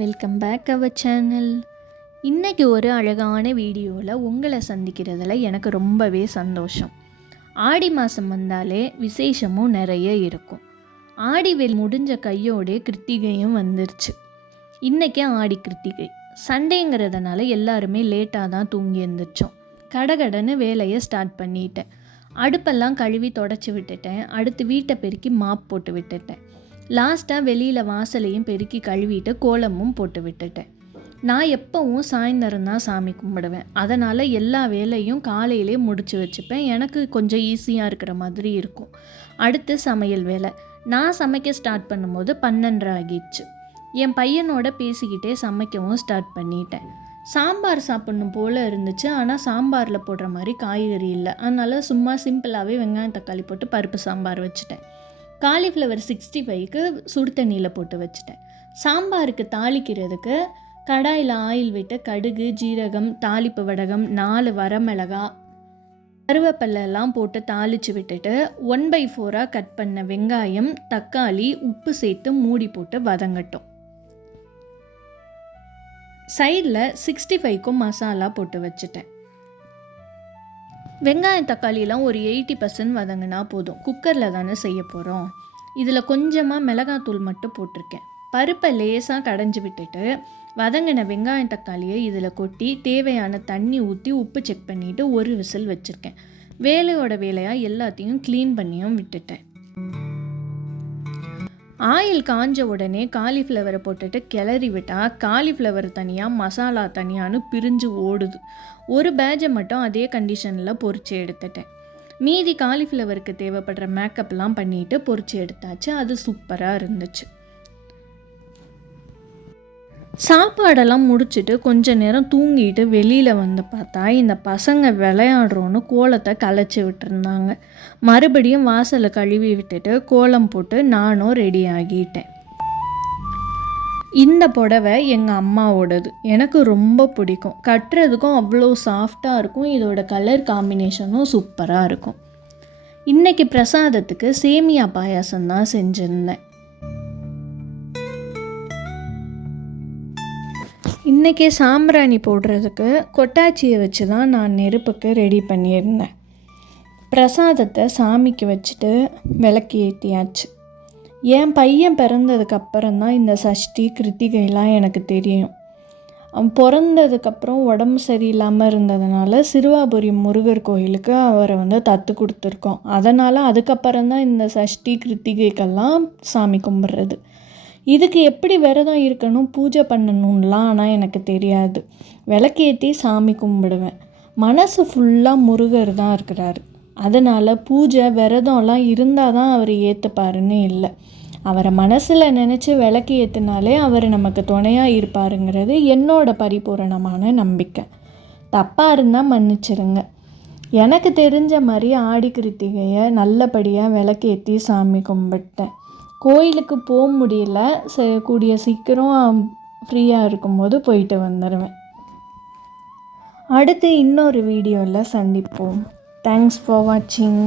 Welcome back our channel. இன்றைக்கி ஒரு அழகான வீடியோவில் உங்களை சந்திக்கிறதுல எனக்கு ரொம்பவே சந்தோஷம். ஆடி மாதம் வந்தாலே விசேஷமும் நிறைய இருக்கும். ஆடி வெயில் முடிஞ்ச கையோடே கிருத்திகையும் வந்துருச்சு. இன்றைக்கே ஆடி கிருத்திகை சண்டேங்கிறதுனால எல்லாருமே லேட்டாக தான் தூங்கி எழுந்திரிச்சோம். கடகடன்னு வேலையை ஸ்டார்ட் பண்ணிட்டேன். அடுப்பெல்லாம் கழுவி தொடச்சி விட்டுட்டேன். அடுத்து வீட்டை பெருக்கி மாப் போட்டு விட்டுட்டேன். லாஸ்ட்டாக வெளியில் வாசலையும் பெருக்கி கழுவிட்டு கோலமும் போட்டு விட்டுட்டேன். நான் எப்போவும் சாயந்தரம் தான் சாமி கும்பிடுவேன். அதனால் எல்லா வேலையும் காலையிலே முடித்து வச்சுப்பேன். எனக்கு கொஞ்சம் ஈஸியாக இருக்கிற மாதிரி இருக்கும். அடுத்து சமையல் வேலை. நான் சமைக்க ஸ்டார்ட் பண்ணும்போது 12:30 ஆகிடுச்சு. என் பையனோட பேசிக்கிட்டே சமைக்கவும் ஸ்டார்ட் பண்ணிட்டேன். சாம்பார் சாப்பிட்ணும் போல் இருந்துச்சு. ஆனால் சாம்பாரில் போடுற மாதிரி காய்கறி இல்லை. அதனால் சும்மா சிம்பிளாகவே வெங்காயம் தக்காளி போட்டு பருப்பு சாம்பார் வச்சுட்டேன். காலிஃப்ளவர் 65க்கு சுடு தண்ணியில் போட்டு வச்சுட்டேன். சாம்பாருக்கு தாளிக்கிறதுக்கு கடாயில் ஆயில் விட்டு கடுகு, ஜீரகம், தாளிப்பு வடகம், 4 வரமிளகா, கருவேப்பிலெல்லாம் போட்டு தாளித்து விட்டுட்டு 1/4 கட் பண்ண வெங்காயம், தக்காளி, உப்பு சேர்த்து மூடி போட்டு வதங்கட்டும். சைடில் 65க்கும் மசாலா போட்டு வச்சுட்டேன். வெங்காயம் தக்காளியெலாம் ஒரு 80% வதங்கினா போதும். குக்கரில் தானே செய்ய போகிறோம். இதில் கொஞ்சமாக மிளகாத்தூள் மட்டும் போட்டிருக்கேன். பருப்பை லேசாக கடைஞ்சி விட்டுட்டு வதங்கின வெங்காயம் தக்காளியை இதில் கொட்டி தேவையான தண்ணி ஊற்றி உப்பு செக் பண்ணிவிட்டு ஒரு விசில் வச்சுருக்கேன். வேலையோட வேலையாக எல்லாத்தையும் க்ளீன் பண்ணியும் விட்டுட்டேன். ஆயில் காஞ்ச உடனே காலிஃப்ளவரை போட்டுட்டு கிளறி விட்டால் காலிஃப்ளவர் தனியாக மசாலா தனியான்னு பிரிஞ்சு ஓடுது. ஒரு பேட்சை மட்டும் அதே கண்டிஷனில் பொரிச்சு எடுத்துட்டேன். மீதி காலிஃப்ளவருக்கு தேவைப்படுற மேக்கப்லாம் பண்ணிவிட்டு பொரிச்சு எடுத்தாச்சு. அது சூப்பராக இருந்துச்சு. சாப்பாடெல்லாம் முடிச்சுட்டு கொஞ்ச நேரம் தூங்கிட்டு வெளியில் வந்து பார்த்தா இந்த பசங்க விளையாடுறோன்னு கோலத்தை கலைச்சி விட்டுருந்தாங்க. மறுபடியும் வாசலை கழுவி விட்டுட்டு கோலம் போட்டு நானும் ரெடி ஆகிட்டேன். இந்த புடவை எங்கள் அம்மாவோடது. எனக்கு ரொம்ப பிடிக்கும். கட்டுறதுக்கும் அவ்வளோ சாஃப்டாக இருக்கும். இதோட கலர் காம்பினேஷனும் சூப்பராக இருக்கும். இன்றைக்கி பிரசாதத்துக்கு சேமியா பாயாசம் தான் செஞ்சுருந்தேன். இன்றைக்கி சாம்பிராணி போடுறதுக்கு கொட்டாச்சியை வச்சு தான் நான் நெருப்புக்கு ரெடி பண்ணியிருந்தேன். பிரசாதத்தை சாமிக்கு வச்சுட்டு விளக்கு ஏற்றியாச்சு. என் பையன் பிறந்ததுக்கப்புறம் தான் இந்த சஷ்டி கிருத்திகைலாம் எனக்கு தெரியும். அவன் பிறந்ததுக்கப்புறம் உடம்பு சரியில்லாமல் இருந்ததுனால சிறுவாபுரி முருகர் கோயிலுக்கு அவரை தத்து கொடுத்துருக்கோம். அதனால் அதுக்கப்புறம் தான் இந்த சஷ்டி கிருத்திகைக்கெல்லாம் சாமி கும்பிட்றது. இதுக்கு எப்படி விரதம் இருக்கணும், பூஜை பண்ணணும்லாம் ஆனால் எனக்கு தெரியாது. விளக்கேற்றி சாமி கும்பிடுவேன். மனசு ஃபுல்லாக முருகர் தான் இருக்கிறாரு. அதனால் பூஜை விரதம்லாம் இருந்தால் தான் அவர் ஏற்றுப்பாருன்னு இல்லை. அவரை மனசில் நினச்சி விளக்கு ஏற்றினாலே அவர் நமக்கு துணையாக இருப்பாருங்கிறது என்னோட பரிபூரணமான நம்பிக்கை. தப்பாக இருந்தால் மன்னிச்சிருங்க. எனக்கு தெரிஞ்ச மாதிரி ஆடி கிருத்திகையை நல்லபடியாக விளக்கேற்றி சாமி கும்பிட்டேன். கோயிலுக்கு போக முடியல. கூடிய சீக்கிரம் ஃப்ரீயாக இருக்கும்போது போயிட்டு வந்துடுவேன். அடுத்து இன்னொரு வீடியோவில் சந்திப்போம். தேங்க்ஸ் ஃபார் வாட்சிங்.